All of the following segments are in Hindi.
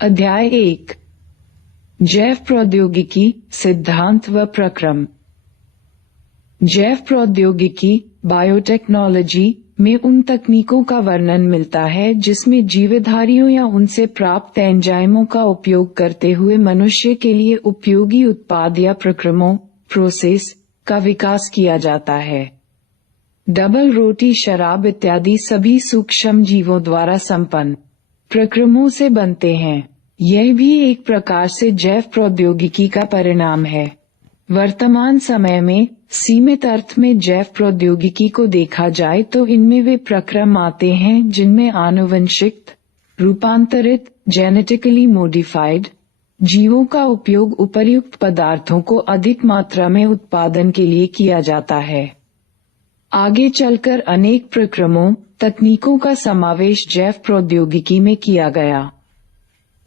अध्याय 1 जैव प्रौद्योगिकी सिद्धांत व प्रक्रम। जैव प्रौद्योगिकी बायोटेक्नोलॉजी में उन तकनीकों का वर्णन मिलता है जिसमें जीवधारियों या उनसे प्राप्त एंजाइमों का उपयोग करते हुए मनुष्य के लिए उपयोगी उत्पाद या प्रक्रमों प्रोसेस का विकास किया जाता है। डबल रोटी, शराब इत्यादि सभी सूक्ष्म जीवों द्वारा संपन्न प्रक्रमों से बनते हैं। यह भी एक प्रकार से जैव प्रौद्योगिकी का परिणाम है। वर्तमान समय में सीमित अर्थ में जैव प्रौद्योगिकी को देखा जाए तो इनमें वे प्रक्रम आते हैं जिनमें आनुवंशिक रूपांतरित जेनेटिकली मॉडिफाइड जीवों का उपयोग उपर्युक्त पदार्थों को अधिक मात्रा में उत्पादन के लिए किया जाता है। आगे चलकर अनेक प्रक्रमों तकनीकों का समावेश जैव प्रौद्योगिकी में किया गया।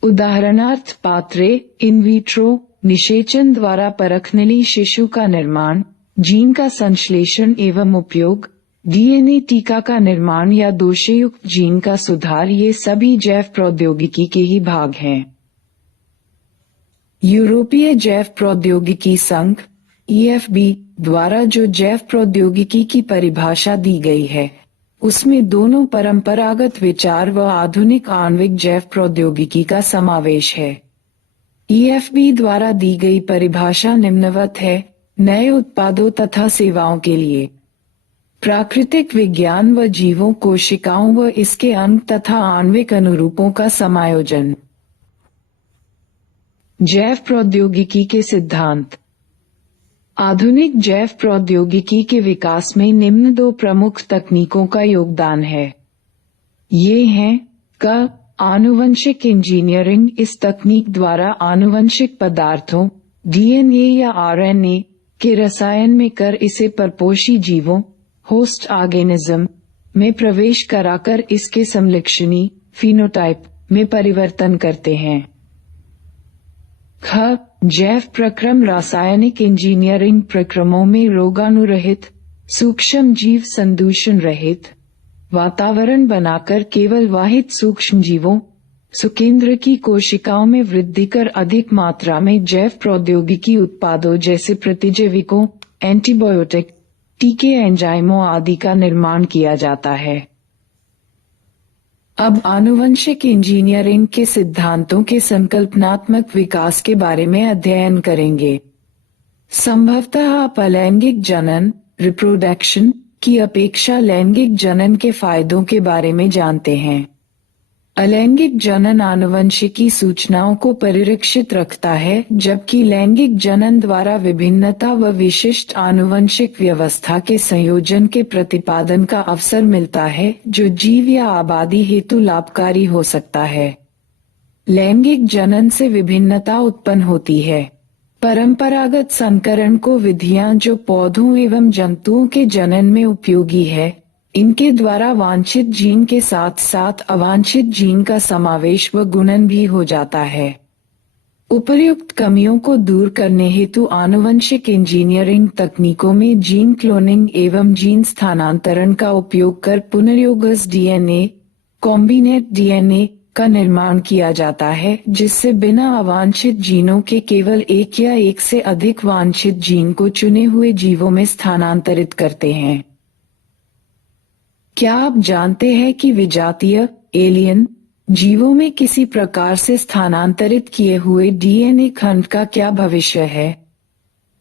उदाहरणार्थ पात्रे, इन विट्रो निषेचन द्वारा परखनली शिशु का निर्माण, जीन का संश्लेषण एवं उपयोग, डीएनए टीका का निर्माण या दोषयुक्त जीन का सुधार, ये सभी जैव प्रौद्योगिकी के ही भाग हैं। यूरोपीय जैव प्रौद्योगिकी संघ (EFB) द्वारा जो जैव प्रौद्योगिकी की परिभाषा दी गई है उसमें दोनों परंपरागत विचार व आधुनिक आणविक जैव प्रौद्योगिकी का समावेश है। EFB द्वारा दी गई परिभाषा निम्नवत है: नए उत्पादों तथा सेवाओं के लिए प्राकृतिक विज्ञान व जीवों, कोशिकाओं व इसके अंग तथा आणविक अनुरूपों का समायोजन। जैव प्रौद्योगिकी के सिद्धांत। आधुनिक जैव प्रौद्योगिकी के विकास में निम्न दो प्रमुख तकनीकों का योगदान है। ये हैं आनुवंशिक इंजीनियरिंग। इस तकनीक द्वारा आनुवंशिक पदार्थों डीएनए या आरएनए के रसायन में कर इसे परपोषी जीवों होस्ट ऑर्गेनिज्म में प्रवेश कराकर इसके समलक्षणी फिनोटाइप में परिवर्तन करते हैं। जैव प्रक्रम रासायनिक इंजीनियरिंग प्रक्रमों में रोगाणुरहित सूक्ष्म जीव संदूषण रहित वातावरण बनाकर केवल वाहित सूक्ष्म जीवों सुकेंद्र की कोशिकाओं में वृद्धि कर अधिक मात्रा में जैव प्रौद्योगिकी उत्पादों जैसे प्रतिजैविकों, एंटीबायोटिक, टीके, एंजाइमों आदि का निर्माण किया जाता है। अब आनुवंशिक इंजीनियरिंग के सिद्धांतों के संकल्पनात्मक विकास के बारे में अध्ययन करेंगे। संभवतः आप अलैंगिक जनन रिप्रोडक्शन की अपेक्षा लैंगिक जनन के फायदों के बारे में जानते हैं। अलैंगिक जनन आनुवंशिकी सूचनाओं को परिरक्षित रखता है, जबकि लैंगिक जनन द्वारा विभिन्नता व विशिष्ट आनुवंशिक व्यवस्था के संयोजन के प्रतिपादन का अवसर मिलता है जो जीव या आबादी हेतु लाभकारी हो सकता है। लैंगिक जनन से विभिन्नता उत्पन्न होती है। परंपरागत संकरण को विधियां जो पौधों एवं जंतुओं के जनन में उपयोगी है, इनके द्वारा वांछित जीन के साथ साथ अवांछित जीन का समावेश व गुणन भी हो जाता है। उपर्युक्त कमियों को दूर करने हेतु आनुवंशिक इंजीनियरिंग तकनीकों में जीन क्लोनिंग एवं जीन स्थानांतरण का उपयोग कर पुनर्योगज डीएनए, कॉम्बिनेट डीएनए का निर्माण किया जाता है, जिससे बिना अवांछित जीनों के केवल एक या एक से अधिक वांछित जीन को चुने हुए जीवों में स्थानांतरित करते हैं। क्या आप जानते हैं कि विजातीय एलियन जीवों में किसी प्रकार से स्थानांतरित किए हुए डीएनए खंड का क्या भविष्य है?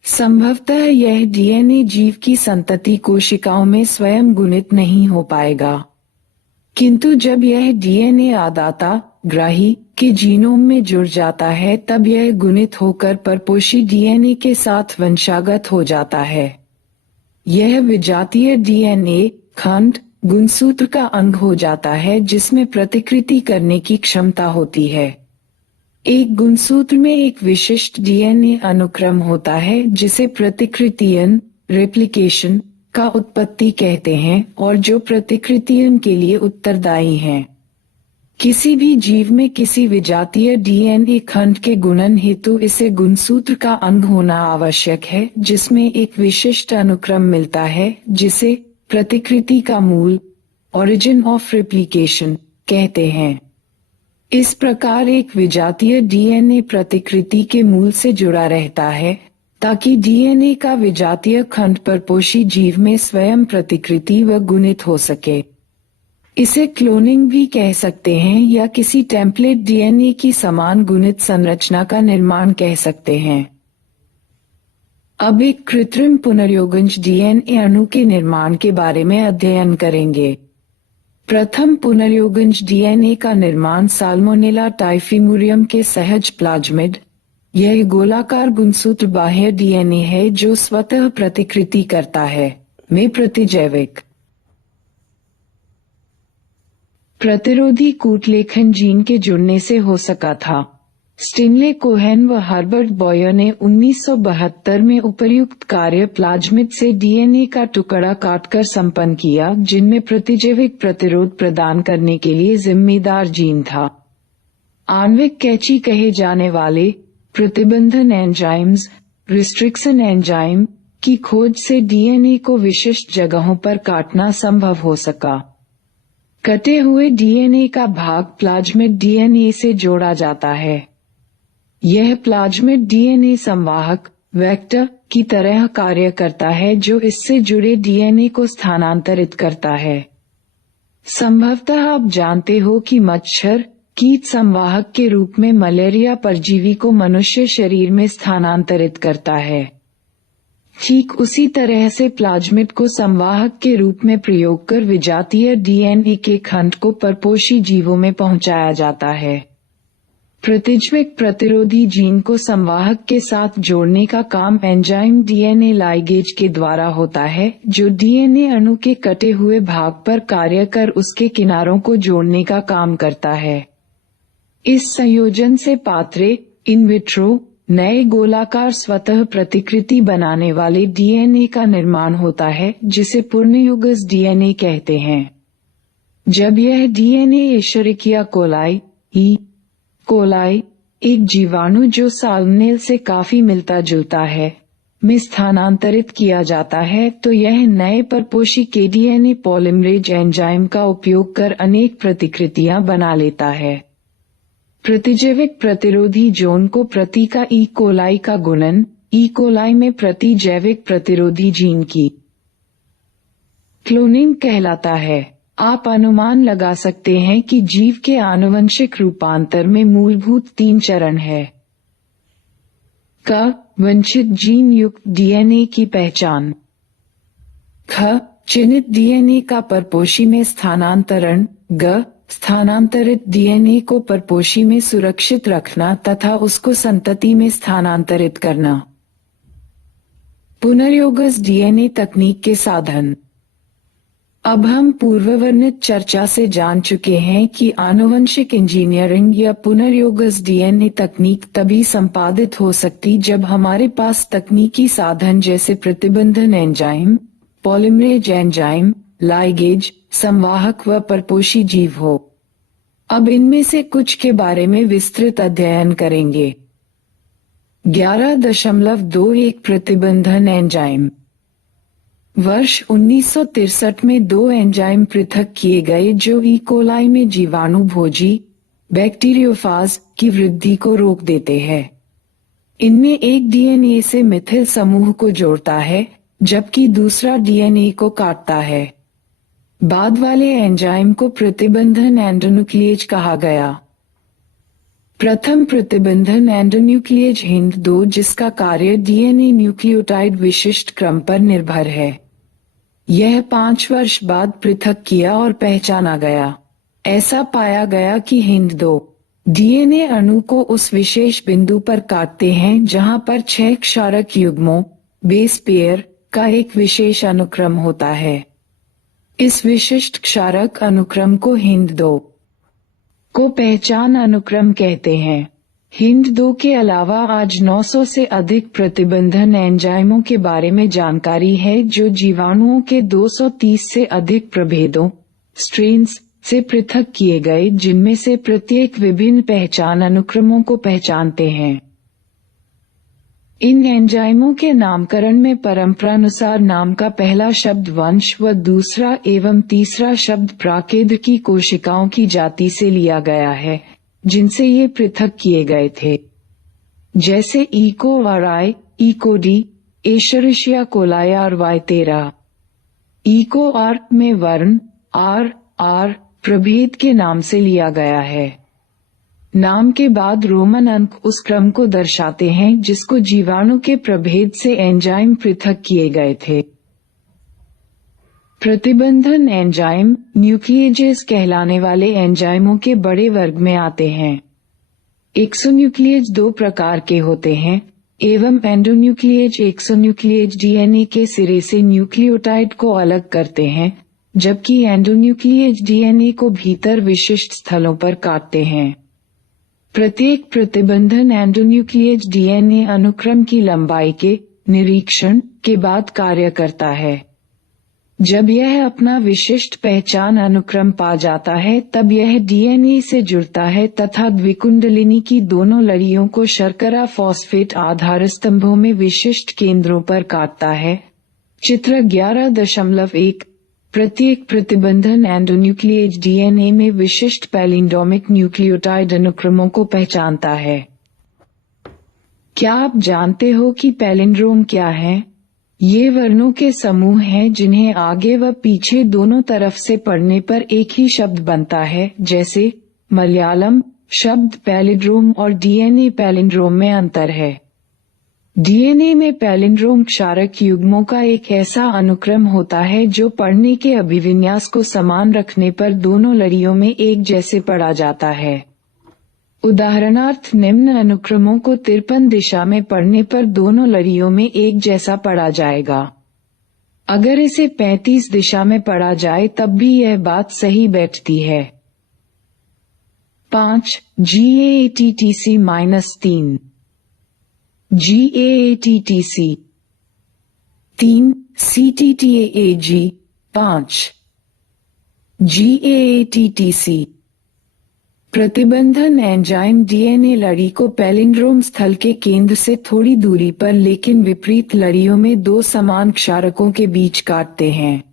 संभवतः यह डीएनए जीव की संतति कोशिकाओं में स्वयं गुणित नहीं हो पाएगा, किंतु जब यह डीएनए आदाता ग्राही के जीनोम में जुड़ जाता है तब यह गुणित होकर परपोषी डीएनए के साथ वंशागत हो जाता है। यह विजातीय डीएनए खंड गुणसूत्र का अंग हो जाता है जिसमें प्रतिकृति करने की क्षमता होती है। एक गुणसूत्र में एक विशिष्ट डीएनए अनुक्रम होता है जिसे प्रतिकृतियन रेप्लिकेशन का उत्पत्ति कहते हैं और जो प्रतिकृतियन के लिए उत्तरदायी हैं। किसी भी जीव में किसी विजातीय डीएनए खंड के गुणन हेतु इसे गुणसूत्र का अंग होना आवश्यक है, जिसमें एक विशिष्ट अनुक्रम मिलता है जिसे प्रतिकृति का मूल ओरिजिन ऑफ रेप्लिकेशन कहते हैं। इस प्रकार एक विजातीय डीएनए प्रतिकृति के मूल से जुड़ा रहता है, ताकि डीएनए का विजातीय खंड परपोषी जीव में स्वयं प्रतिकृति व गुणित हो सके। इसे क्लोनिंग भी कह सकते हैं या किसी टेम्पलेट डीएनए की समान गुणित संरचना का निर्माण कह सकते हैं। अब एक कृत्रिम पुनर्योगज डीएनए अणु के निर्माण के बारे में अध्ययन करेंगे। प्रथम पुनर्योगज डीएनए का निर्माण साल्मोनेला टाइफिमुरियम के सहज प्लाज्मिड, यह गोलाकार गुणसूत्र बाह्य डीएनए है जो स्वतः प्रतिकृति करता है, में प्रतिजैविक प्रतिरोधी कूटलेखन जीन के जुड़ने से हो सका था। स्टिनले कोहेन व हर्बर्ट बॉयर ने 1972 में उपर्युक्त कार्य प्लाज्मिड से डीएनए का टुकड़ा काटकर संपन्न किया, जिनमें प्रतिजैविक प्रतिरोध प्रदान करने के लिए जिम्मेदार जीन था। आणविक कैची कहे जाने वाले प्रतिबंधन एंजाइम्स, रिस्ट्रिक्शन एंजाइम की खोज से डीएनए को विशिष्ट जगहों पर काटना संभव हो सका। कटे हुए डीएनए का भाग प्लाज्मिड डीएनए से जोड़ा जाता है। यह प्लाज्मिड डीएनए संवाहक वेक्टर की तरह कार्य करता है जो इससे जुड़े डीएनए को स्थानांतरित करता है। संभवतः आप जानते हो कि मच्छर कीट संवाहक के रूप में मलेरिया परजीवी को मनुष्य शरीर में स्थानांतरित करता है। ठीक उसी तरह से प्लाज्मिड को संवाहक के रूप में प्रयोग कर विजातीय डीएनए के खंड को परपोषी जीवों में पहुंचाया जाता है। प्रतिजैविक प्रतिरोधी जीन को संवाहक के साथ जोड़ने का काम एंजाइम डीएनए लाइगेज के द्वारा होता है, जो डीएनए अणु के कटे हुए भाग पर कार्य कर उसके किनारों को जोड़ने का काम करता है। इस संयोजन से पात्रे इन विट्रो नए गोलाकार स्वतः प्रतिकृति बनाने वाले डीएनए का निर्माण होता है, जिसे पुनर्योगज डीएनए कहते हैं। जब यह डीएनए एशेरिकिया कोलाई ई कोलाई, एक जीवाणु जो साल्मोनेल से काफी मिलता जुलता है, में स्थानांतरित किया जाता है, तो यह नए परपोषी के डीएनए पॉलिमरेज एंजाइम का उपयोग कर अनेक प्रतिकृतियां बना लेता है। प्रतिजैविक प्रतिरोधी जोन को प्रतीका ई कोलाई का गुणन ई कोलाई में प्रतिजैविक प्रतिरोधी जीन की क्लोनिंग कहलाता है। आप अनुमान लगा सकते हैं कि जीव के आनुवंशिक रूपांतर में मूलभूत 3 चरण है। क वंचित जीन युक्त डीएनए की पहचान, ख चिन्हित डीएनए का परपोषी में स्थानांतरण, ग स्थानांतरित डीएनए को परपोषी में सुरक्षित रखना तथा उसको संतति में स्थानांतरित करना। पुनर्योगज डीएनए तकनीक के साधन। अब हम पूर्ववर्णित चर्चा से जान चुके हैं कि आनुवंशिक इंजीनियरिंग या पुनर्योगज डीएनए तकनीक तभी संपादित हो सकती जब हमारे पास तकनीकी साधन जैसे प्रतिबंधन एंजाइम, पॉलिमरेज एंजाइम, लाइगेज, संवाहक व परपोषी जीव हो। अब इनमें से कुछ के बारे में विस्तृत अध्ययन करेंगे। 11.21 प्रतिबंधन एंजाइम। वर्ष 1963 में 2 एंजाइम पृथक किए गए जो ई कोलाई में जीवाणु भोजी बैक्टीरियोफाज की वृद्धि को रोक देते हैं। इनमें एक डीएनए से मिथिल समूह को जोड़ता है, जबकि दूसरा डीएनए को काटता है। बाद वाले एंजाइम को प्रतिबंधन एंडोन्यूक्लिएज कहा गया। प्रथम प्रतिबंधन एंडोन्यूक्लिएज HIND2, जिसका कार्य डीएनए न्यूक्लियोटाइड विशिष्ट क्रम पर निर्भर है। यह 5 वर्ष बाद पृथक किया और पहचाना गया। ऐसा पाया गया कि HIND2 डीएनए अणु को उस विशेष बिंदु पर काटते हैं जहां पर 6 क्षारक युग्मों बेस पेयर का एक विशेष अनुक्रम होता है। इस विशिष्ट क्षारक अनुक्रम को HIND2 को पहचान अनुक्रम कहते हैं। HIND2 के अलावा आज 900 से अधिक प्रतिबंधन एंजाइमों के बारे में जानकारी है जो जीवाणुओं के 230 से अधिक प्रभेदों स्ट्रेन्स से पृथक किए गए, जिनमें से प्रत्येक विभिन्न पहचान अनुक्रमों को पहचानते हैं। इन एंजाइमों के नामकरण में परंपरानुसार नाम का पहला शब्द वंश व दूसरा एवं तीसरा शब्द प्राकेद्र की कोशिकाओं की जाति से लिया गया है। जिनसे ये पृथक किए गए थे, जैसे इको और आई, इको डी, एशरिशिया कोलाई और वाई 13। इको आर में वर्ण आर प्रभेद के नाम से लिया गया है। नाम के बाद रोमन अंक उस क्रम को दर्शाते हैं जिसको जीवाणु के प्रभेद से एंजाइम पृथक किए गए थे। प्रतिबंधन एंजाइम न्यूक्लिएजेस कहलाने वाले एंजाइमों के बड़े वर्ग में आते हैं। एक्सोन्यूक्लिएज दो प्रकार के होते हैं एवं एंडोन्यूक्लिएज एक्सोन्यूक्लिएज डीएनए के सिरे से न्यूक्लियोटाइड को अलग करते हैं, जबकि एंडोन्यूक्लिएज डीएनए को भीतर विशिष्ट स्थलों पर काटते हैं। प्रत्येक प्रतिबंधन एंडोन्यूक्लिएज डीएनए अनुक्रम की लंबाई के निरीक्षण के बाद कार्य करता है। जब यह अपना विशिष्ट पहचान अनुक्रम पा जाता है तब यह डीएनए से जुड़ता है तथा द्विकुंडलिनी की दोनों लड़ियों को शर्करा फॉस्फेट आधार स्तंभों में विशिष्ट केंद्रों पर काटता है। चित्र 11.1 प्रत्येक प्रतिबंधन एंडोन्यूक्लिएज डीएनए में विशिष्ट पैलिंडोमिक न्यूक्लियोटाइड अनुक्रमों को पहचानता है। क्या आप जानते हो कि पैलिंड्रोम क्या है? ये वर्णों के समूह हैं जिन्हें आगे व पीछे दोनों तरफ से पढ़ने पर एक ही शब्द बनता है, जैसे मलयालम शब्द पैलिंड्रोम और डीएनए पैलिंड्रोम में अंतर है। डीएनए में पैलिंड्रोम क्षारक युग्मों का एक ऐसा अनुक्रम होता है जो पढ़ने के अभिविन्यास को समान रखने पर दोनों लड़ियों में एक जैसे पढ़ा जाता है। उदाहरणार्थ निम्न अनुक्रमों को 53 दिशा में पढ़ने पर दोनों लड़ियों में एक जैसा पढ़ा जाएगा। अगर इसे 35 दिशा में पढ़ा जाए तब भी यह बात सही बैठती है। 5 GAATTC-3 GAATTC 3 CTTAAG 5 GAATTC प्रतिबंधन enzyme DNA लड़ी को पैलिंड्रोम स्थल के केंद्र से थोड़ी दूरी पर लेकिन विपरीत लड़ियों में दो समान क्षारकों के बीच काटते हैं,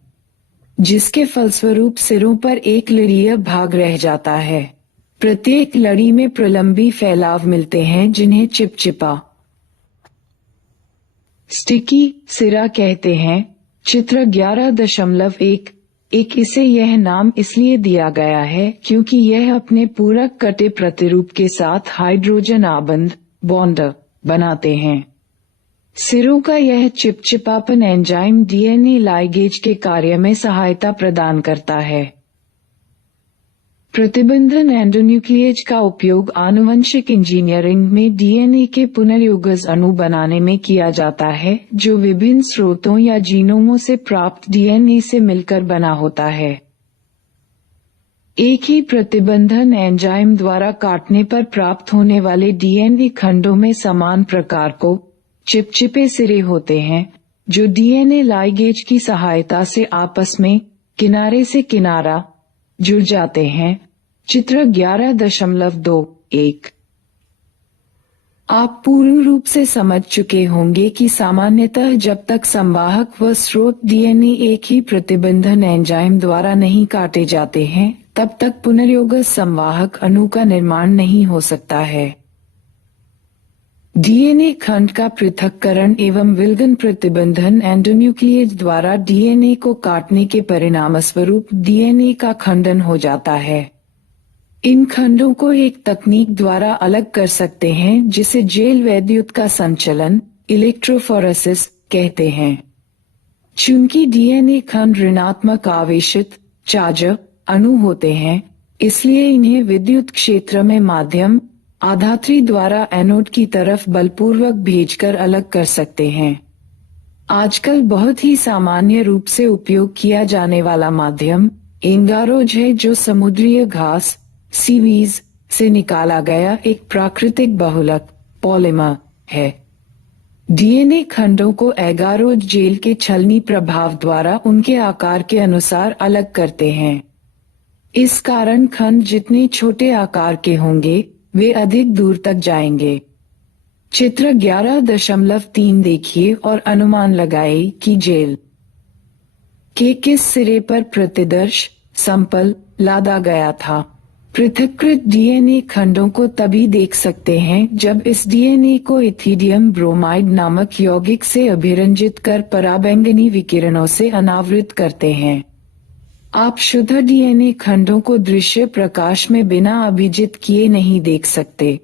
जिसके फलस्वरूप सिरों पर एक लड़ीय भाग रह जाता है। प्रत्येक लड़ी में प्रलंबी फैलाव मिलते हैं जिन्हें चिपचिपा स्टिकी सिरा कहते हैं। चित्र 11.1 इसे यह नाम इसलिए दिया गया है क्योंकि यह अपने पूरक कटे प्रतिरूप के साथ हाइड्रोजन आबंध बॉन्ड बनाते हैं। सिरों का यह चिपचिपापन एंजाइम डीएनए लाइगेज के कार्य में सहायता प्रदान करता है। प्रतिबंधन एंडोन्यूक्लिएज का उपयोग आनुवंशिक इंजीनियरिंग में डीएनए के पुनर्युग्मज अणु बनाने में किया जाता है, जो विभिन्न स्रोतों या जीनोमों से प्राप्त डीएनए से मिलकर बना होता है। एक ही प्रतिबंधन एंजाइम द्वारा काटने पर प्राप्त होने वाले डीएनए खंडों में समान प्रकार को चिपचिपे सिरे होते हैं, जो डीएनए लाइगेज की सहायता से आपस में किनारे से किनारा जुड़ जाते हैं। चित्र 11.2 आप पूर्ण रूप से समझ चुके होंगे कि सामान्यतः जब तक संवाहक व स्रोत डीएनए एक ही प्रतिबंधन एंजाइम द्वारा नहीं काटे जाते हैं, तब तक पुनर्योगज संवाहक अणु का निर्माण नहीं हो सकता है। डीएनए खंड का पृथक्करण एवं विलगन प्रतिबंधन एंडोन्यूक्लिएज द्वारा डीएनए को काटने के परिणामस्वरूप डीएनए का खंडन हो जाता है। इन खंडों को एक तकनीक द्वारा अलग कर सकते हैं जिसे जेल वैद्युत का संचलन इलेक्ट्रोफोरेसिस कहते हैं। चूंकि डीएनए खंड ऋणात्मक आवेशित चार्ज अणु होते हैं, इसलिए इन्हें विद्युत क्षेत्र में माध्यम आधात्री द्वारा एनोड की तरफ बलपूर्वक भेजकर अलग कर सकते हैं। आजकल बहुत ही सामान्य रूप से उपयोग किया जाने वाला माध्यम एंगारोज है, जो समुद्रीय घास सीवीज से निकाला गया एक प्राकृतिक बहुलक पॉलीमर है। डीएनए खंडों को एगारोज जेल के छलनी प्रभाव द्वारा उनके आकार के अनुसार अलग करते हैं। इस कारण खंड जितने छोटे आकार के होंगे वे अधिक दूर तक जाएंगे। चित्र 11.3 देखिए और अनुमान लगाए कि जेल के किस सिरे पर प्रतिदर्श संपल लादा गया था। पृथक्कृत डीएनए खंडों को तभी देख सकते हैं जब इस डीएनए को इथिडियम ब्रोमाइड नामक यौगिक से अभिरंजित कर पराबैंगनी विकिरणों से अनावृत करते हैं। आप शुद्ध डीएनए खंडों को दृश्य प्रकाश में बिना अभिजित किए नहीं देख सकते।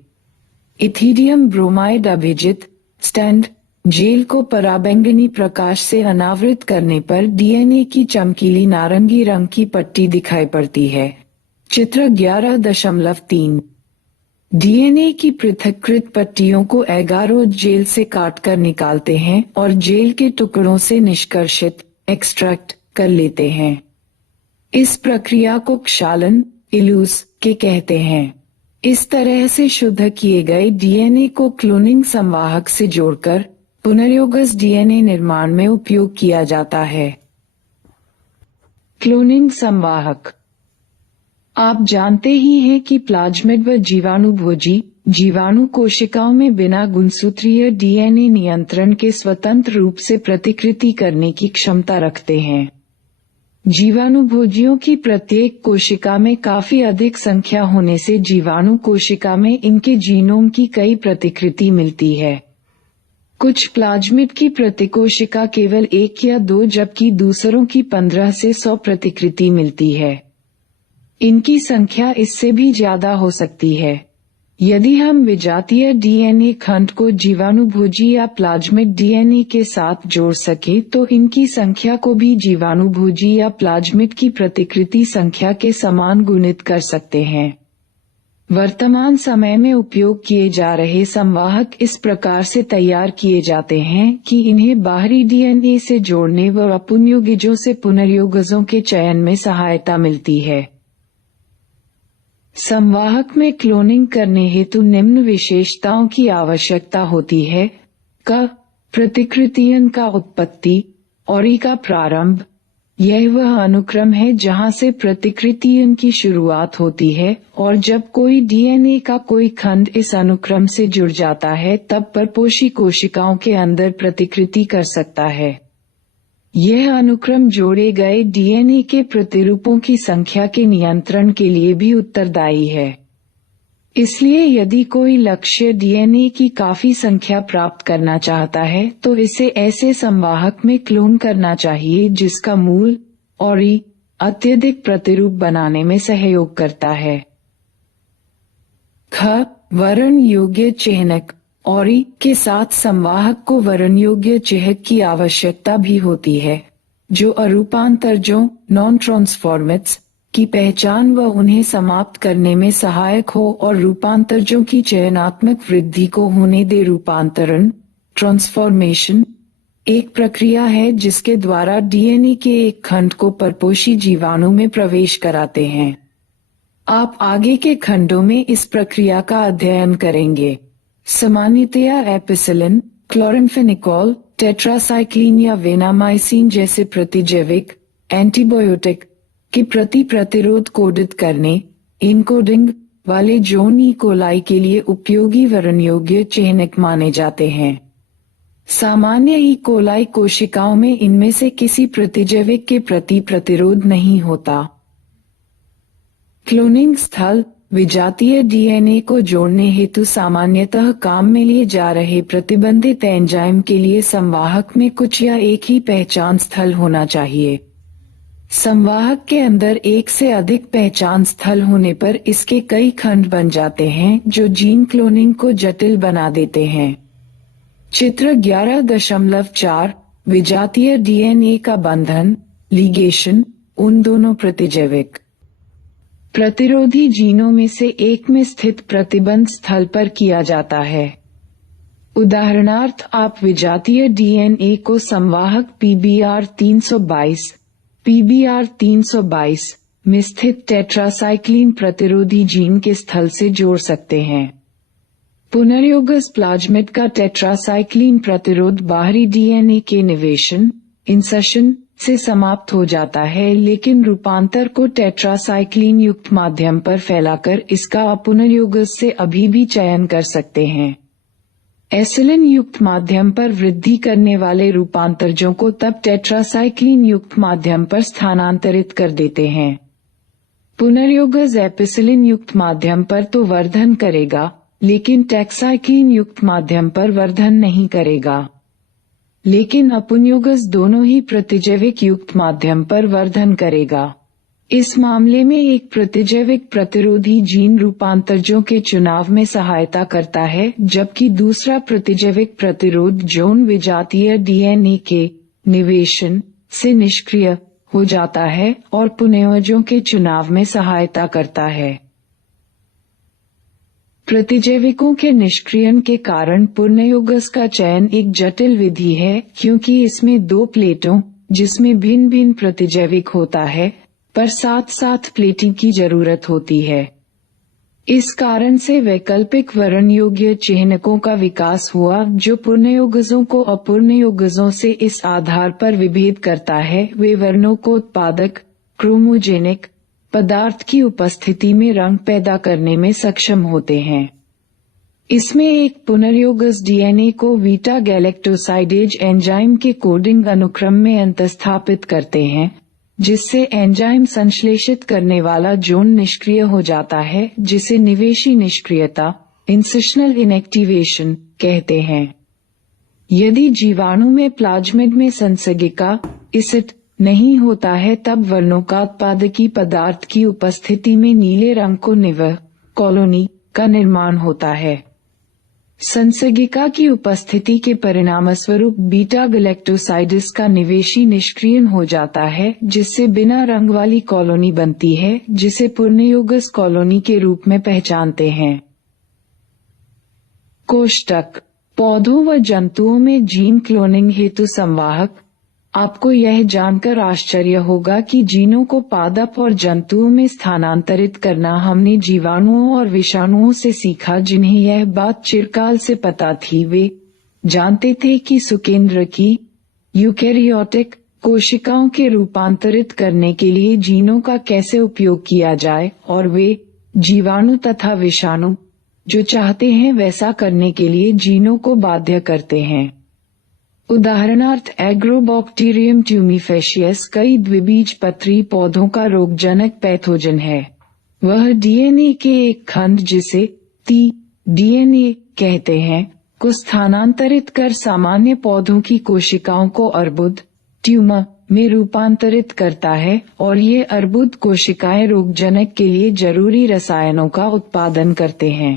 इथिडियम ब्रोमाइड अभिजित स्टैंड जेल को पराबैंगनी प्रकाश से अनावृत करने पर डीएनए की चमकीली नारंगी रंग की पट्टी दिखाई पड़ती है। चित्र 11.3। डीएनए की पृथक्कृत पट्टियों को एगारोज जेल से काटकर निकालते हैं और जेल के टुकड़ों से निष्कर्षित एक्सट्रैक्ट कर लेते हैं। इस प्रक्रिया को क्षालन इलूस के कहते हैं। इस तरह से शुद्ध किए गए डीएनए को क्लोनिंग संवाहक से जोड़कर पुनर्योगज डीएनए निर्माण में उपयोग किया जाता है। क्लोनिंग संवाहक। आप जानते ही हैं कि प्लाज्मिड व जीवाणुभोजी जीवाणु कोशिकाओं में बिना गुणसूत्रीय डीएनए नियंत्रण के स्वतंत्र रूप से प्रतिकृति करने की क्षमता रखते हैं। जीवाणुभोजियों की प्रत्येक कोशिका में काफी अधिक संख्या होने से जीवाणु कोशिका में इनके जीनोम की कई प्रतिकृति मिलती है। कुछ प्लाज्मिड की प्रतिकोशिका केवल 1 या 2 जबकि दूसरों की 15 से 100 प्रतिकृति मिलती है। इनकी संख्या इससे भी ज्यादा हो सकती है। यदि हम विजातीय डीएनए खंड को जीवाणुभोजी या प्लाज्मिड डीएनए के साथ जोड़ सके तो इनकी संख्या को भी जीवाणुभोजी या प्लाज्मिड की प्रतिकृति संख्या के समान गुणित कर सकते हैं। वर्तमान समय में उपयोग किए जा रहे संवाहक इस प्रकार से तैयार किए जाते हैं कि इन्हें बाहरी डीएनए से जोड़ने व अपुनर्योगजों से पुनर्योगजों के चयन में सहायता मिलती है। संवाहक में क्लोनिंग करने हेतु निम्न विशेषताओं की आवश्यकता होती है। क प्रतिकृतियन का उत्पत्ति और ई का प्रारंभ। यह वह अनुक्रम है जहां से प्रतिकृतियन की शुरुआत होती है और जब कोई डीएनए का कोई खंड इस अनुक्रम से जुड़ जाता है तब परपोषी कोशिकाओं के अंदर प्रतिकृति कर सकता है। यह अनुक्रम जोड़े गए डीएनए के प्रतिरूपों की संख्या के नियंत्रण के लिए भी उत्तरदायी है। इसलिए यदि कोई लक्ष्य डीएनए की काफी संख्या प्राप्त करना चाहता है तो इसे ऐसे संवाहक में क्लोन करना चाहिए जिसका मूल और ई अत्यधिक प्रतिरूप बनाने में सहयोग करता है। ख वर्ण योग्य चयनक। और ई के साथ संवाहक को वर्ण योग्य चयहक की आवश्यकता भी होती है, जो अरूपांतरजों नॉन ट्रांसफॉर्मेट्स की पहचान व उन्हें समाप्त करने में सहायक हो और रूपांतरजों की चयनात्मक वृद्धि को होने दे। रूपांतरण ट्रांसफॉर्मेशन एक प्रक्रिया है जिसके द्वारा डीएनए के एक खंड को परपोषी जीवाणु में प्रवेश कराते हैं। आप आगे के खंडों में इस प्रक्रिया का अध्ययन करेंगे। सामान्यतया एपिसिलिन, क्लोराम्फेनिकोल, टेट्रासाइक्लिन या वेनामाइसिन जैसे प्रतिजैविक एंटीबायोटिक के प्रति प्रतिरोध कोडित करने इनकोडिंग वाले जोन ई कोलाई के लिए उपयोगी वर्णयोग्य चयनक माने जाते हैं। सामान्य ई कोलाई कोशिकाओं में इनमें से किसी प्रतिजैविक के प्रति प्रतिरोध नहीं होता। क्लोनिंग स्थल विजातीय डीएनए को जोड़ने हेतु सामान्यतः काम में लिए जा रहे प्रतिबंधित एंजाइम के लिए संवाहक में कुछ या एक ही पहचान स्थल होना चाहिए। संवाहक के अंदर एक से अधिक पहचान स्थल होने पर इसके कई खंड बन जाते हैं जो जीन क्लोनिंग को जटिल बना देते हैं। चित्र 11.4 विजातीय डीएनए का बंधन लिगेशन उन दोनों प्रतिजैविक प्रतिरोधी जीनों में से एक में स्थित प्रतिबंध स्थल पर किया जाता है। उदाहरणार्थ आप विजातीय डीएनए को संवाहक PBR322 में स्थित टेट्रासाइक्लिन प्रतिरोधी जीन के स्थल से जोड़ सकते हैं। पुनर्योगज प्लाज्मिड का टेट्रासाइक्लिन प्रतिरोध बाहरी डीएनए के निवेशन इंसर्शन से समाप्त हो जाता है, लेकिन रूपांतर को टेट्रासाइक्लिन युक्त माध्यम पर फैलाकर इसका अपुनर्योगज से अभी भी चयन कर सकते हैं। एसिलिन युक्त माध्यम पर वृद्धि करने वाले रूपांतरजों को तब टेट्रासाइक्लिन युक्त माध्यम पर स्थानांतरित कर देते हैं। पुनर्योगज एपिसिलिन युक्त माध्यम पर तो वर्धन करेगा, लेकिन टेक्साइक्लिन युक्त माध्यम पर वर्धन नहीं करेगा। लेकिन अपुनयोगज दोनों ही प्रतिजैविक युक्त माध्यम पर वर्धन करेगा। इस मामले में एक प्रतिजैविक प्रतिरोधी जीन रूपांतरजों के चुनाव में सहायता करता है, जबकि दूसरा प्रतिजैविक प्रतिरोध जौन विजातीय डीएनए के निवेशन से निष्क्रिय हो जाता है और पुनर्योजों के चुनाव में सहायता करता है। प्रतिजैविकों के निष्क्रियण के कारण पुनर्योगज का चयन एक जटिल विधि है, क्योंकि इसमें दो प्लेटों जिसमें भिन्न भिन्न प्रतिजैविक होता है पर साथ साथ प्लेटिंग की जरूरत होती है। इस कारण से वैकल्पिक वर्ण योग्य चिह्नकों का विकास हुआ जो पुनर्योगजों को अपुनर्योगजों से इस आधार पर विभेद करता है वे वर्णों को उत्पादक क्रोमोजेनिक पदार्थ की उपस्थिति में रंग पैदा करने में सक्षम होते हैं। इसमें एक पुनर्योगज डीएनए को बीटा गैलेक्टोसाइडेज एंजाइम के कोडिंग अनुक्रम में अंतस्थापित करते हैं, जिससे एंजाइम संश्लेषित करने वाला जोन निष्क्रिय हो जाता है, जिसे निवेशी निष्क्रियता इंसिशनल इनएक्टिवेशन कहते हैं। यदि जीवाणु में प्लाज्मिड में संसर्गिका इसिट नहीं होता है तब वर्णों का उत्पादकी पदार्थ की उपस्थिति में नीले रंग को निवह कॉलोनी का निर्माण होता है। संसर्गिका की उपस्थिति के परिणामस्वरूप बीटा गैलेक्टोसाइड्स का निवेशी निष्क्रियण हो जाता है, जिससे बिना रंग वाली कॉलोनी बनती है, जिसे पुनर्योगज कॉलोनी के रूप में पहचानते हैं। कोष्टक पौधों व जंतुओं में जीन क्लोनिंग हेतु संवाहक। आपको यह जानकर आश्चर्य होगा कि जीनों को पादप और जंतुओं में स्थानांतरित करना हमने जीवाणुओं और विषाणुओं से सीखा, जिन्हें यह बात चिरकाल से पता थी। वे जानते थे कि सुकेंद्र की यूकेरियोटिक कोशिकाओं के रूपांतरित करने के लिए जीनों का कैसे उपयोग किया जाए, और वे जीवाणु तथा विषाणु जो चाहते हैं वैसा करने के लिए जीनों को बाध्य करते हैं। उदाहरणार्थ एग्रोबैक्टीरियम ट्यूमीफेशियस कई द्विबीजपत्री पौधों का रोगजनक पैथोजन है। वह डीएनए के एक खंड जिसे डीएनए कहते हैं को स्थानांतरित कर सामान्य पौधों की कोशिकाओं को अर्बुद ट्यूमर में रूपांतरित करता है, और ये अर्बुद कोशिकाएं रोगजनक के लिए जरूरी रसायनों का उत्पादन करते हैं।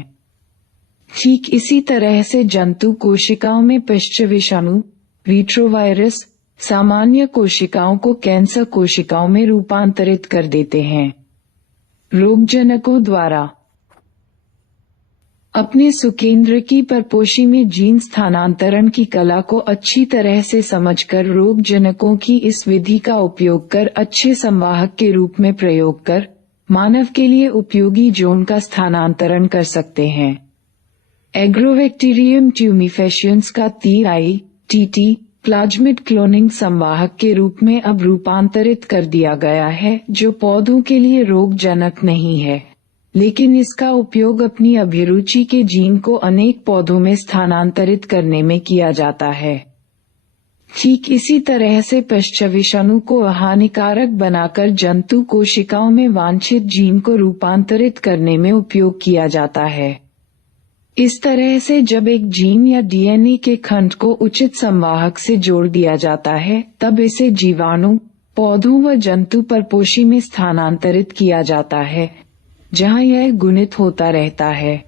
ठीक इसी तरह से जंतु कोशिकाओं में पिष्ट विषाणु रीट्रोवायरस सामान्य कोशिकाओं को कैंसर कोशिकाओं में रूपांतरित कर देते हैं। रोगजनकों द्वारा अपने सुकेंद्र की परपोषी में जीन स्थानांतरण की कला को अच्छी तरह से समझकर रोगजनकों की इस विधि का उपयोग कर अच्छे संवाहक के रूप में प्रयोग कर मानव के लिए उपयोगी जोन का स्थानांतरण कर सकते हैं। एग्रोबैक्टीरियम ट्यूमीफेशियंस का TITT प्लाज्मिड क्लोनिंग संवाहक के रूप में अब रूपांतरित कर दिया गया है, जो पौधों के लिए रोगजनक नहीं है, लेकिन इसका उपयोग अपनी अभिरुचि के जीन को अनेक पौधों में स्थानांतरित करने में किया जाता है। ठीक इसी तरह से पिष्ट विषाणु को हानिकारक बनाकर जंतु कोशिकाओं में वांछित जीन को रूपांतरित करने में उपयोग किया जाता है। इस तरह से जब एक जीन या डीएनए के खंड को उचित संवाहक से जोड़ दिया जाता है, तब इसे जीवाणु, पौधों व जंतु परपोषी में स्थानांतरित किया जाता है, जहां यह गुणित होता रहता है।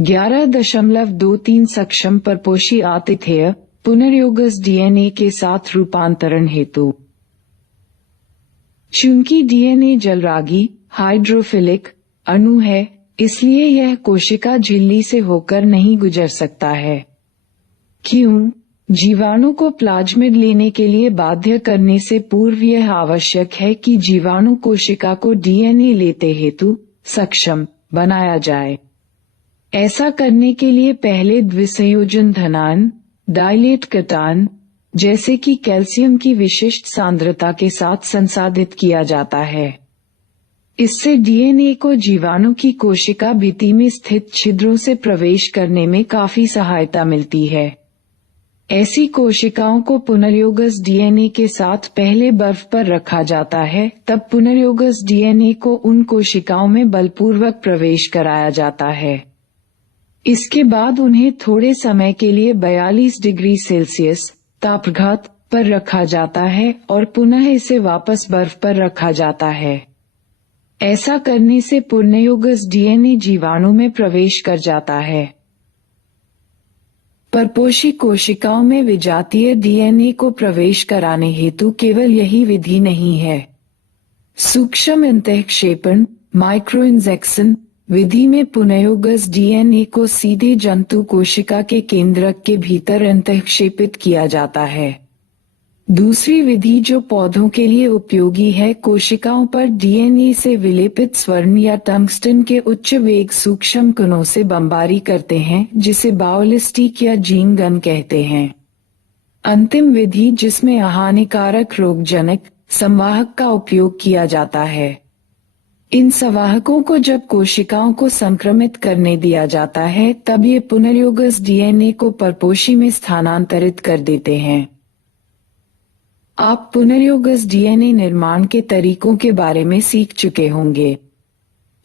11.23 सक्षम परपोषी आतिथेय पुनर्योगज डीएनए के साथ रूपांतरण हेतु। चूंकि डीएनए जलरागी हाइड्रोफिलिक अणु है, इसलिए यह कोशिका झिल्ली से होकर नहीं गुजर सकता है। क्यों? जीवाणु को प्लाज्मिड लेने के लिए बाध्य करने से पूर्व यह आवश्यक है कि जीवाणु कोशिका को डीएनए लेते हेतु सक्षम बनाया जाए। ऐसा करने के लिए पहले द्विसंयोजन धनान डायलेट कटान जैसे कि कैल्शियम की विशिष्ट सांद्रता के साथ संसाधित किया जाता है। इससे डीएनए को जीवाणु की कोशिका भित्ति में स्थित छिद्रों से प्रवेश करने में काफी सहायता मिलती है। ऐसी कोशिकाओं को पुनर्योगस डीएनए के साथ पहले बर्फ पर रखा जाता है, तब पुनर्योगस डीएनए को उन कोशिकाओं में बलपूर्वक प्रवेश कराया जाता है। इसके बाद उन्हें थोड़े समय के लिए 42 डिग्री सेल्सियस तापमान पर रखा जाता है और पुनः इसे वापस बर्फ पर रखा जाता है। ऐसा करने से पुनर्योगस डीएनए जीवाणु में प्रवेश कर जाता है। परपोषी कोशिकाओं में विजातीय डीएनए को प्रवेश कराने हेतु केवल यही विधि नहीं है। सूक्ष्म अंतःक्षेपण माइक्रो इंजेक्शन विधि में पुनर्योगस डीएनए को सीधे जंतु कोशिका के केंद्रक के भीतर अंतःक्षेपित किया जाता है। दूसरी विधि जो पौधों के लिए उपयोगी है, कोशिकाओं पर डीएनए से विलेपित स्वर्ण या टंगस्टन के उच्च वेग सूक्ष्म कणों से बमबारी करते हैं, जिसे बायोलिस्टिक या जीन गन कहते हैं। अंतिम विधि जिसमें हानिकारक रोगजनक संवाहक का उपयोग किया जाता है। इन संवाहकों को जब कोशिकाओं को संक्रमित करने दिया जाता है, तब ये पुनर्योगस डीएनए को परपोषी में स्थानांतरित कर देते हैं। आप पुनर्योगस डीएनए निर्माण के तरीकों के बारे में सीख चुके होंगे।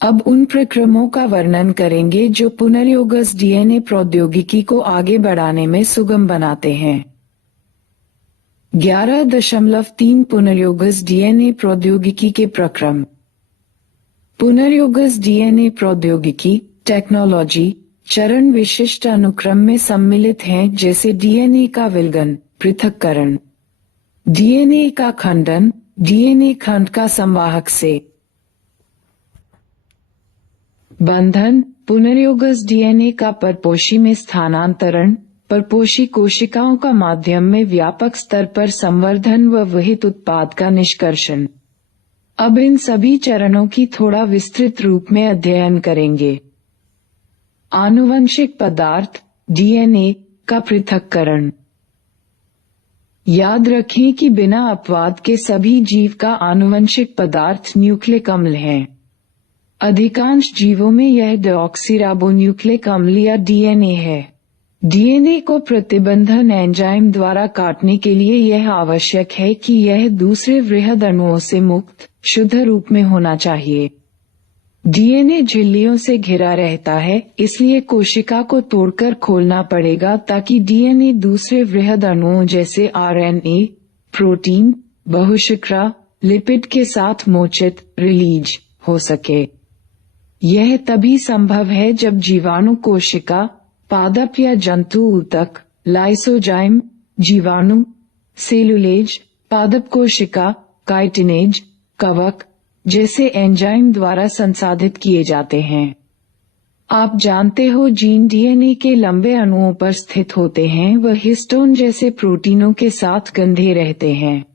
अब उन प्रक्रमों का वर्णन करेंगे जो पुनर्योगस डीएनए प्रौद्योगिकी को आगे बढ़ाने में सुगम बनाते हैं। 11.3 पुनर्योगस डीएनए प्रौद्योगिकी के प्रक्रम। पुनर्योगस डीएनए प्रौद्योगिकी टेक्नोलॉजी चरण विशिष्ट अनुक्रम में सम्मिलित हैं, जैसे डीएनए का विलगन पृथक्करण, डीएनए का खंडन, डीएनए खंड का संवाहक से बंधन, पुनर्योगस डीएनए का परपोषी में स्थानांतरण, परपोषी कोशिकाओं का माध्यम में व्यापक स्तर पर संवर्धन व विहित उत्पाद का निष्कर्षण। अब इन सभी चरणों की थोड़ा विस्तृत रूप में अध्ययन करेंगे। आनुवंशिक पदार्थ डीएनए का पृथक्करण। याद रखें कि बिना अपवाद के सभी जीव का आनुवंशिक पदार्थ न्यूक्लिक अम्ल है। अधिकांश जीवों में यह डीऑक्सीराबोन्यूक्लिक अम्ल या डीएनए है। डीएनए को प्रतिबंधन एंजाइम द्वारा काटने के लिए यह आवश्यक है कि यह दूसरे वृहद अणुओं से मुक्त शुद्ध रूप में होना चाहिए। डीएनए झिल्लियों से घिरा रहता है, इसलिए कोशिका को तोड़कर खोलना पड़ेगा ताकि डीएनए दूसरे वृहद अणुओं जैसे आरएनए, प्रोटीन, बहुशिखरा, लिपिड के साथ मोचित रिलीज हो सके। यह तभी संभव है जब जीवाणु कोशिका, पादप या जंतु ऊतक, लाइसोजाइम, जीवाणु, सेलुलेज, पादप कोशिका, काइटिनेज, कवक जैसे एंजाइम द्वारा संसाधित किए जाते हैं। आप जानते हो जीन डीएनए के लंबे अणुओं पर स्थित होते हैं, वह हिस्टोन जैसे प्रोटीनों के साथ गंधे रहते हैं।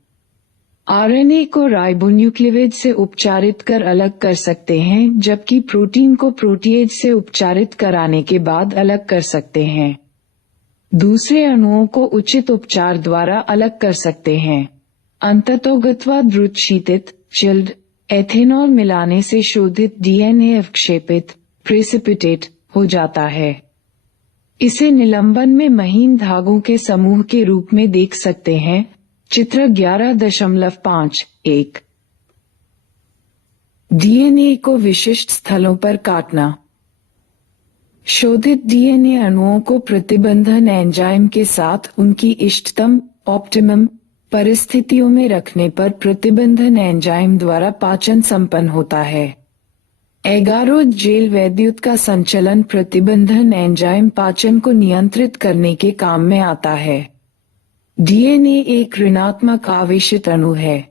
आरएनए को राइबोन्यूक्लियोइड से उपचारित कर अलग कर सकते हैं, जबकि प्रोटीन को प्रोटीएज से उपचारित कराने के बाद अलग कर सकते हैं। दूसरे अणुओं को उचित उपचार द्वारा अलग कर सकते हैं। अंततोगत्वा द्रुत शीतित चिल्ड एथेनॉल मिलाने से शोधित डीएनए अवक्षेपित प्रेसिपिटेट हो जाता है। इसे निलंबन में महीन धागों के समूह के रूप में देख सकते हैं। चित्र 11.5.1। डीएनए को विशिष्ट स्थलों पर काटना। शोधित डीएनए अणुओं को प्रतिबंधन एंजाइम के साथ उनकी इष्टतम ऑप्टिमम परिस्थितियों में रखने पर प्रतिबंधन एंजाइम द्वारा पाचन संपन्न होता है। एगारोज जेल वैद्युत का संचलन प्रतिबंधन एंजाइम पाचन को नियंत्रित करने के काम में आता है। डीएनए एक ऋणात्मक आवेशित अणु है।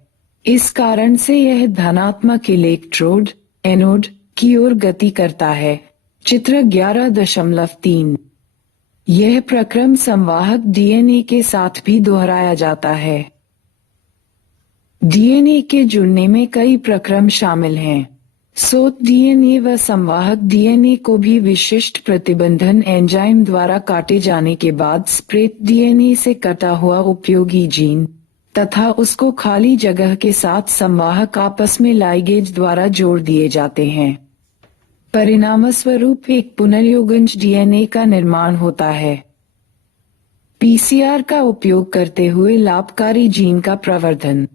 इस कारण से यह धनात्मक इलेक्ट्रोड एनोड की ओर गति करता है। चित्र 11.3। यह प्रक्रम संवाहक डीएनए के साथ भी दोहराया जाता है। डीएनए के जुड़ने में कई प्रक्रम शामिल हैं। स्रोत डीएनए व संवाहक डीएनए को भी विशिष्ट प्रतिबंधन एंजाइम द्वारा काटे जाने के बाद स्प्रेड डीएनए से कटा हुआ उपयोगी जीन तथा उसको खाली जगह के साथ संवाहक आपस में लाइगेज द्वारा जोड़ दिए जाते हैं। परिणामस्वरूप एक पुनर्योगज डीएनए का निर्माण होता है। पीसीआर का उपयोग करते हुए लाभकारी जीन का प्रवर्धन।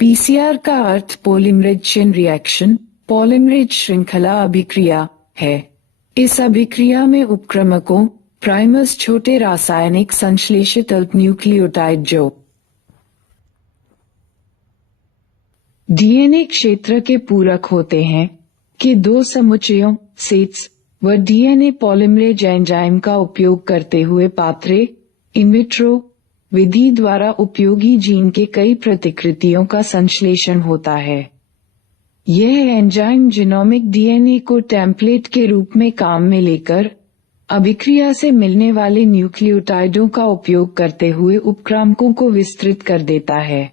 पीसीआर का अर्थ पॉलीमरेज चेन रिएक्शन, पॉलीमरेज श्रृंखला अभिक्रिया है। इस अभिक्रिया में उपक्रमकों, प्राइमर्स छोटे रासायनिक संश्लेषित न्यूक्लियोटाइड जो डीएनए क्षेत्र के पूरक होते हैं के दो समुच्चयों सेट्स व डीएनए पॉलीमरेज एंजाइम का उपयोग करते हुए पात्रे इन विट्रो विधि द्वारा उपयोगी जीन के कई प्रतिकृतियों का संश्लेषण होता है। यह एंजाइम जीनोमिक डीएनए को टेम्पलेट के रूप में काम में लेकर अभिक्रिया से मिलने वाले न्यूक्लियोटाइडों का उपयोग करते हुए उपक्रमकों को विस्तृत कर देता है।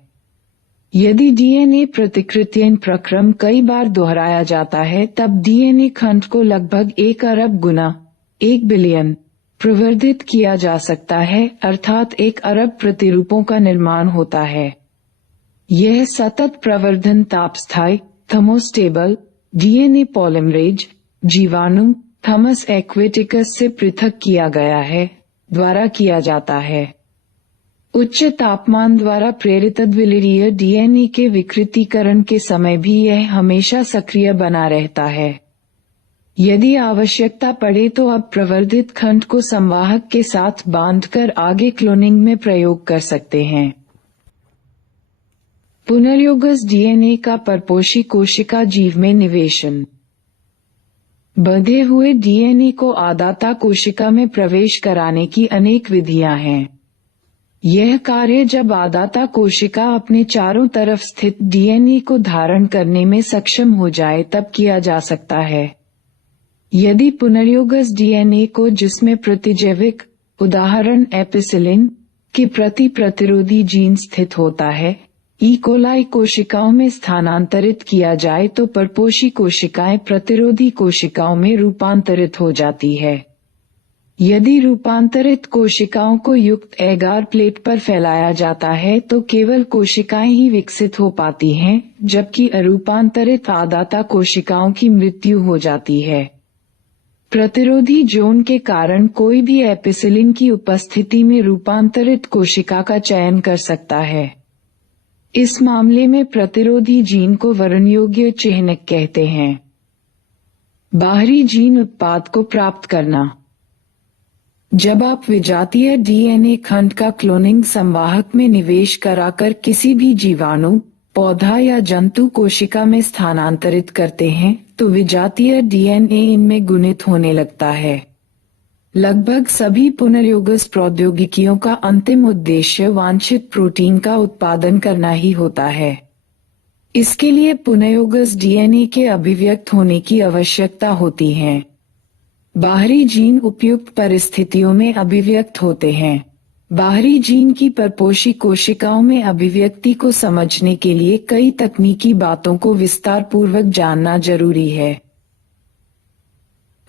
यदि डीएनए प्रतिकृतियन प्रक्रम कई बार दोहराया जाता है तब डीएनए खंड को लगभग 1 अरब गुना 1 बिलियन प्रवर्धित किया जा सकता है, अर्थात 1 अरब प्रतिरूपों का निर्माण होता है। यह सतत प्रवर्धन तापस्थायी थर्मोस्टेबल डीएनए पॉलीमरेज जीवाणु थॉमस एक्वेटिकस से पृथक किया गया है द्वारा किया जाता है। उच्च तापमान द्वारा प्रेरित द्विलीय डीएनए के विकृतीकरण के समय भी यह हमेशा सक्रिय बना रहता है। यदि आवश्यकता पड़े तो अब प्रवर्धित खंड को संवाहक के साथ बांधकर आगे क्लोनिंग में प्रयोग कर सकते हैं। पुनर्योगज डीएनए का परपोषी कोशिका जीव में निवेशन। बंधे हुए डीएनए को आदाता कोशिका में प्रवेश कराने की अनेक विधियां हैं। यह कार्य जब आदाता कोशिका अपने चारों तरफ स्थित डीएनए को धारण करने में सक्षम हो जाए तब किया जा सकता है। यदि पुनर्योगज डीएनए को जिसमें प्रतिजैविक उदाहरण एपिसिलिन के प्रति प्रतिरोधी जीन स्थित होता है ई कोलाई कोशिकाओं में स्थानांतरित किया जाए तो परपोषी कोशिकाएं प्रतिरोधी कोशिकाओं में रूपांतरित हो जाती है। यदि रूपांतरित कोशिकाओं को युक्त एगार प्लेट पर फैलाया जाता है तो केवल कोशिकाएं ही विकसित हो पाती हैं, जबकि अरूपांतरित आदाता कोशिकाओं की मृत्यु हो जाती है। प्रतिरोधी जोन के कारण कोई भी एपिसिलिन की उपस्थिति में रूपांतरित कोशिका का चयन कर सकता है। इस मामले में प्रतिरोधी जीन को वरणयोग्य चिह्नक कहते हैं। बाहरी जीन उत्पाद को प्राप्त करना। जब आप विजातीय डीएनए खंड का क्लोनिंग संवाहक में निवेश कराकर किसी भी जीवाणु, पौधा या जंतु कोशिका में स्थानांतरित करते हैं तो विजातीय डीएनए इनमें गुणित होने लगता है। लगभग सभी पुनर्योगज प्रौद्योगिकियों का अंतिम उद्देश्य वांछित प्रोटीन का उत्पादन करना ही होता है। इसके लिए पुनर्योगज डीएनए के अभिव्यक्त होने की आवश्यकता होती है। बाहरी जीन उपयुक्त परिस्थितियों में अभिव्यक्त होते हैं। बाहरी जीन की परपोषी कोशिकाओं में अभिव्यक्ति को समझने के लिए कई तकनीकी बातों को विस्तार पूर्वक जानना जरूरी है।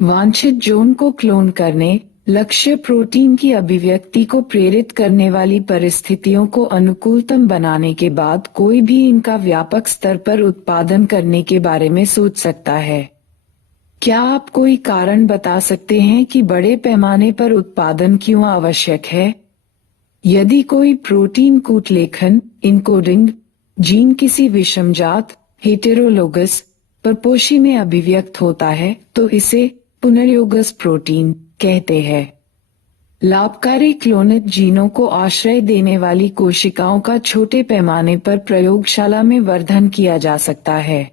वांछित जोन को क्लोन करने, लक्ष्य प्रोटीन की अभिव्यक्ति को प्रेरित करने वाली परिस्थितियों को अनुकूलतम बनाने के बाद कोई भी इनका व्यापक स्तर पर उत्पादन करने के बारे में सोच सकता है। क्या आप कोई कारण बता सकते हैं कि बड़े पैमाने पर उत्पादन क्यों आवश्यक है? यदि कोई प्रोटीन कूटलेखन इनकोडिंग जीन किसी विषमजात हेटेरोलोगस परपोषी में अभिव्यक्त होता है तो इसे पुनर्योगज प्रोटीन कहते हैं। लाभकारी क्लोनित जीनों को आश्रय देने वाली कोशिकाओं का छोटे पैमाने पर प्रयोगशाला में वर्धन किया जा सकता है।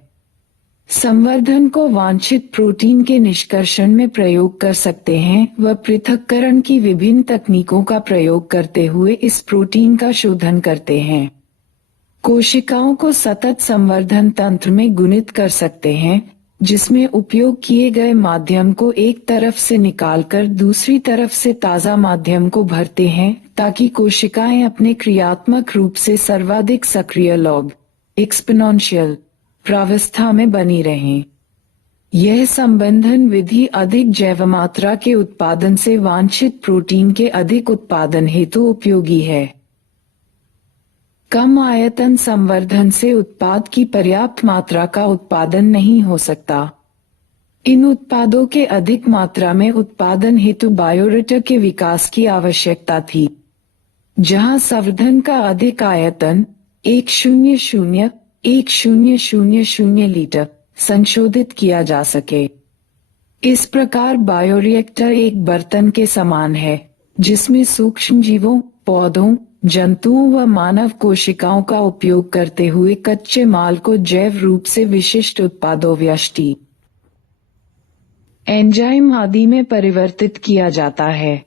संवर्धन को वांछित प्रोटीन के निष्कर्षण में प्रयोग कर सकते हैं व पृथक्करण की विभिन्न तकनीकों का प्रयोग करते हुए इस प्रोटीन का शोधन करते हैं। कोशिकाओं को सतत संवर्धन तंत्र में गुणित कर सकते हैं, जिसमें उपयोग किए गए माध्यम को एक तरफ से निकालकर दूसरी तरफ से ताजा माध्यम को भरते हैं ताकि कोशिकाएं अपने क्रियात्मक रूप से सर्वाधिक सक्रिय लॉग एक्सपोनेंशियल प्रावस्था में बनी रहें। यह संबंधन विधि अधिक जैव मात्रा के उत्पादन से वांछित प्रोटीन के अधिक उत्पादन हेतु उपयोगी है। कम आयतन संवर्धन से उत्पाद की पर्याप्त मात्रा का उत्पादन नहीं हो सकता। इन उत्पादों के अधिक मात्रा में उत्पादन हेतु बायोरिएक्टर के विकास की आवश्यकता थी, जहां संवर्धन का अधिक आयतन 100,000 लीटर संशोधित किया जा सके। इस प्रकार बायोरिएक्टर एक बर्तन के समान है, जिसमें सूक्ष्म जीवों, पौधों, जंतुओं व मानव कोशिकाओं का उपयोग करते हुए कच्चे माल को जैव रूप से विशिष्ट उत्पादों व्यष्टि, एंजाइम आदि में परिवर्तित किया जाता है।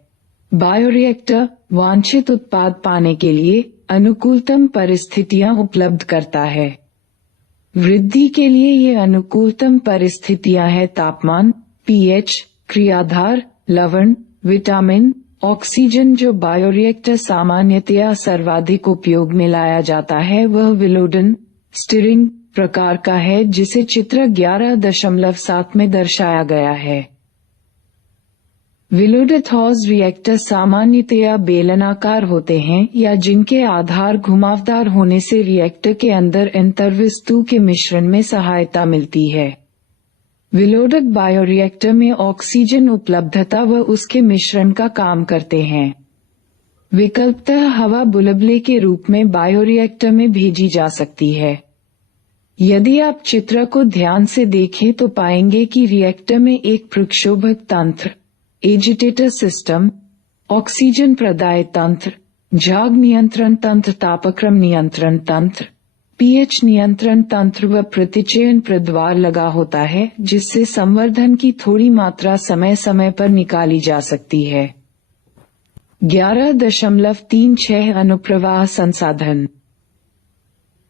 बायोरिएक्टर वांछित उत्पाद पाने के लिए अनुकूलतम परिस्थितियां उपलब्ध करता है। वृद्धि के लिए ये अनुकूलतम परिस्थितियां हैं तापमान, पीएच, क्रियाधार, लवण, विटामिन, ऑक्सीजन। जो बायोरिएक्टर सामान्यतया सर्वाधिक उपयोग में लाया जाता है वह विलोडन स्टिरिंग प्रकार का है, जिसे चित्र 11.7 में दर्शाया गया है। विलोडेड हॉज रिएक्टर सामान्यतया बेलनाकार होते हैं या जिनके आधार घुमावदार होने से रिएक्टर के अंदर अंतर्वस्तु के मिश्रण में सहायता मिलती है। विलोडेड बायोरिएक्टर में ऑक्सीजन उपलब्धता व उसके मिश्रण का काम करते हैं। विकल्पतः हवा बुलबुले के रूप में बायोरिएक्टर में भेजी जा सकती है। यदि आप चित्र को ध्यान से देखें तो पाएंगे कि रिएक्टर में एक प्रक्षोभक तंत्र, एजिटेटर सिस्टम, ऑक्सीजन प्रदाय तंत्र, झाग नियंत्रण तंत्र, तापक्रम नियंत्रण तंत्र, पीएच नियंत्रण तंत्र व प्रतिचयन प्रद्वार लगा होता है, जिससे संवर्धन की थोड़ी मात्रा समय समय पर निकाली जा सकती है। 11.36 अनुप्रवाह संसाधन।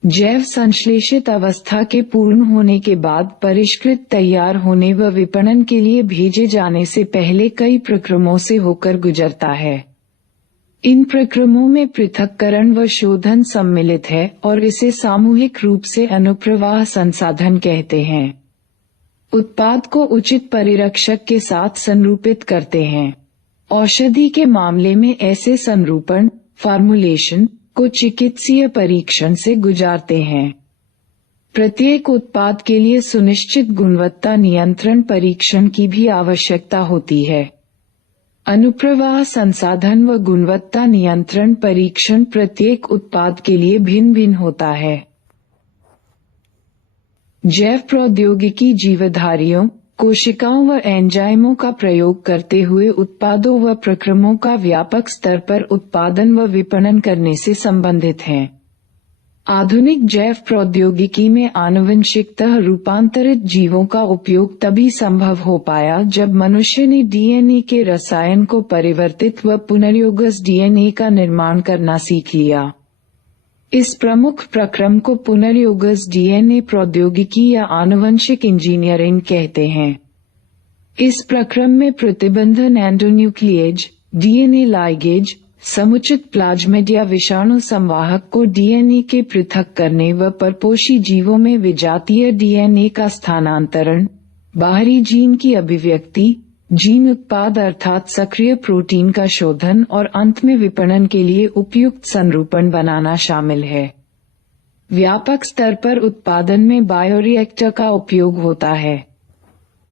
जैव संश्लेषित अवस्था के पूर्ण होने के बाद परिष्कृत तैयार होने व विपणन के लिए भेजे जाने से पहले कई प्रक्रमों से होकर गुजरता है। इन प्रक्रमों में पृथक्करण व शोधन सम्मिलित है और इसे सामूहिक रूप से अनुप्रवाह संसाधन कहते हैं। उत्पाद को उचित परिरक्षक के साथ संरूपित करते हैं। औषधि के मामले में ऐसे संरूपण फॉर्मुलेशन को चिकित्सीय परीक्षण से गुजारते हैं। प्रत्येक उत्पाद के लिए सुनिश्चित गुणवत्ता नियंत्रण परीक्षण की भी आवश्यकता होती है। अनुप्रवाह संसाधन व गुणवत्ता नियंत्रण परीक्षण प्रत्येक उत्पाद के लिए भिन्न भिन्न होता है। जैव प्रौद्योगिकी जीवधारियों, कोशिकाओं व एंजाइमों का प्रयोग करते हुए उत्पादों व प्रक्रमों का व्यापक स्तर पर उत्पादन व विपणन करने से संबंधित है। आधुनिक जैव प्रौद्योगिकी में आनुवंशिकतः रूपांतरित जीवों का उपयोग तभी संभव हो पाया जब मनुष्य ने डीएनए के रसायन को परिवर्तित व पुनर्योगस डीएनए का निर्माण करना सीख लिया। इस प्रमुख प्रक्रम को पुनर्योगस डीएनए प्रौद्योगिकी या आनुवंशिक इंजीनियरिंग कहते हैं। इस प्रक्रम में प्रतिबंधन एंडोन्यूक्लिएज, डीएनए लाइगेज, समुचित प्लाज्मिड या विषाणु संवाहक को डीएनए के पृथक करने व परपोषी जीवों में विजातीय डीएनए का स्थानांतरण, बाहरी जीन की अभिव्यक्ति, जीन उत्पाद अर्थात सक्रिय प्रोटीन का शोधन और अंत में विपणन के लिए उपयुक्त संरूपण बनाना शामिल है। व्यापक स्तर पर उत्पादन में बायोरिएक्टर का उपयोग होता है।